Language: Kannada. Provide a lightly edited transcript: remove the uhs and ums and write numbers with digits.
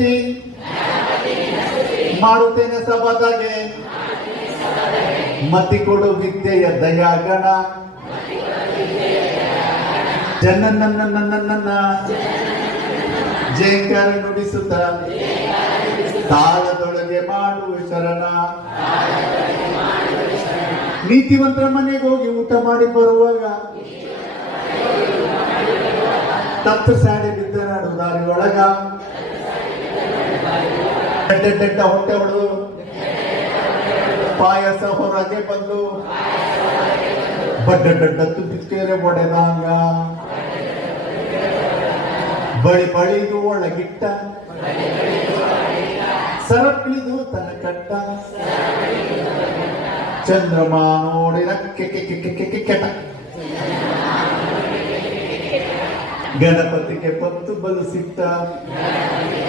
ಸ್ತುತಿ ಮಾಡುತ್ತೇನೆ ಸಭಾದಾಗೆ ಮತಿ ಕೊಡು ವಿದ್ಯೆಯ ದಯಾಗಣ ನನ್ನ ಜಯಕಾರ ನುಡಿಸುತ್ತ ತಾಳದೊಳಗೆ ಮಾಡುವ ಶರಣ. ನೀತಿವಂತರ ಮನೆಗೆ ಹೋಗಿ ಊಟ ಮಾಡಿ ಬರುವಾಗ ತಪ್ಪು ಸಾಡಿ ಬಿದ್ದನಾಡು ದಾರಿ ಒಳಗ ದಡ್ಡ ಹೊಟ್ಟೆ ಹೊಡೆದು ಪಾಯಸ ಹೊರಗೆ ಬಂದು ಬಡ್ಡ ತುತ್ತಿಕೆರೆ ಒಡೆದಂಗ ಬಳಿದು ಒಳಗಿಟ್ಟ ಸರಪಿಳಿದು ತನ್ನ ಕಟ್ಟ ಚಂದ್ರಮ ನೋಡಿದ ಕೆಟ ಗಣಪತಿಗೆ ಪತ್ತು ಬಲು ಸಿಕ್ತ